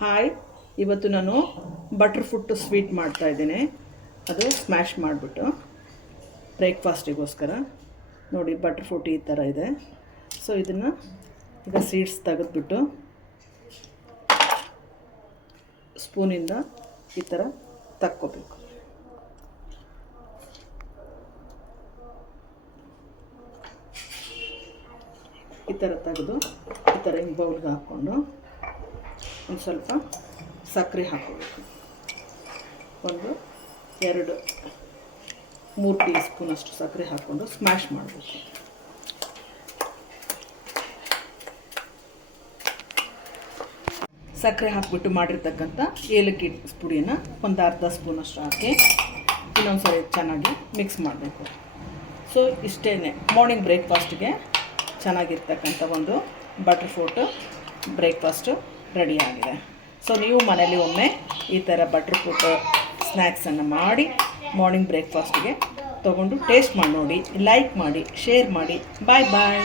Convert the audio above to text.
Hi, ಇವತ್ತು ನಾನು butter fruit sweet ಮಾಡ್ತಾಯಿದ್ದೀನಿ. ಅದು ಸ್ಮ್ಯಾಶ್ ಮಾಡಿಬಿಟ್ಟು ಬ್ರೇಕ್ಫಾಸ್ಟಿಗೋಸ್ಕರ. ನೋಡಿ, ಬಟರ್ ಫ್ರೂಟ್ ಈ ಥರ ಇದೆ. ಸೊ ಇದನ್ನು ಈಗ ಸೀಡ್ಸ್ ತೆಗೆದುಬಿಟ್ಟು ಸ್ಪೂನಿಂದ ಈ ಥರ ತಕ್ಕೋಬೇಕು. ಈ ಥರ ತೆಗೆದು ಈ ಥರ ಹಿಂಗೆ ಬೌಲ್ಗೆ ಹಾಕ್ಕೊಂಡು ಒಂದು ಸ್ವಲ್ಪ ಸಕ್ಕರೆ ಹಾಕೋಬೇಕು. 1, 2, 3 ಟೀ ಸ್ಪೂನಷ್ಟು ಸಕ್ಕರೆ ಹಾಕ್ಕೊಂಡು ಸ್ಮ್ಯಾಶ್ ಮಾಡಬೇಕು. ಸಕ್ಕರೆ ಹಾಕಿಬಿಟ್ಟು ಮಾಡಿರ್ತಕ್ಕಂಥ ಏಲಕ್ಕಿ ಪುಡಿಯನ್ನು ಒಂದು ಅರ್ಧ ಸ್ಪೂನಷ್ಟು ಹಾಕಿ ಇನ್ನೊಂದು ಸರಿ ಚೆನ್ನಾಗಿ ಮಿಕ್ಸ್ ಮಾಡಬೇಕು. ಸೊ ಇಷ್ಟೇ ಮಾರ್ನಿಂಗ್ ಬ್ರೇಕ್ಫಾಸ್ಟಿಗೆ ಚೆನ್ನಾಗಿರ್ತಕ್ಕಂಥ ಒಂದು ಬಟರ್ ಫ್ರೂಟ್ ಬ್ರೇಕ್ಫಾಸ್ಟು ರೆಡಿಯಾಗಿದೆ. ಸೊ ನೀವು ಮನೇಲಿ ಒಮ್ಮೆ ಈ ಥರ ಬಟರ್ ಫ್ರೂಟ್ ಸ್ನ್ಯಾಕ್ಸನ್ನು ಮಾಡಿ ಮಾರ್ನಿಂಗ್ ಬ್ರೇಕ್ಫಾಸ್ಟಿಗೆ ತೊಗೊಂಡು ಟೇಸ್ಟ್ ಮಾಡಿ ನೋಡಿ, ಲೈಕ್ ಮಾಡಿ, ಶೇರ್ ಮಾಡಿ. ಬಾಯ್ ಬಾಯ್.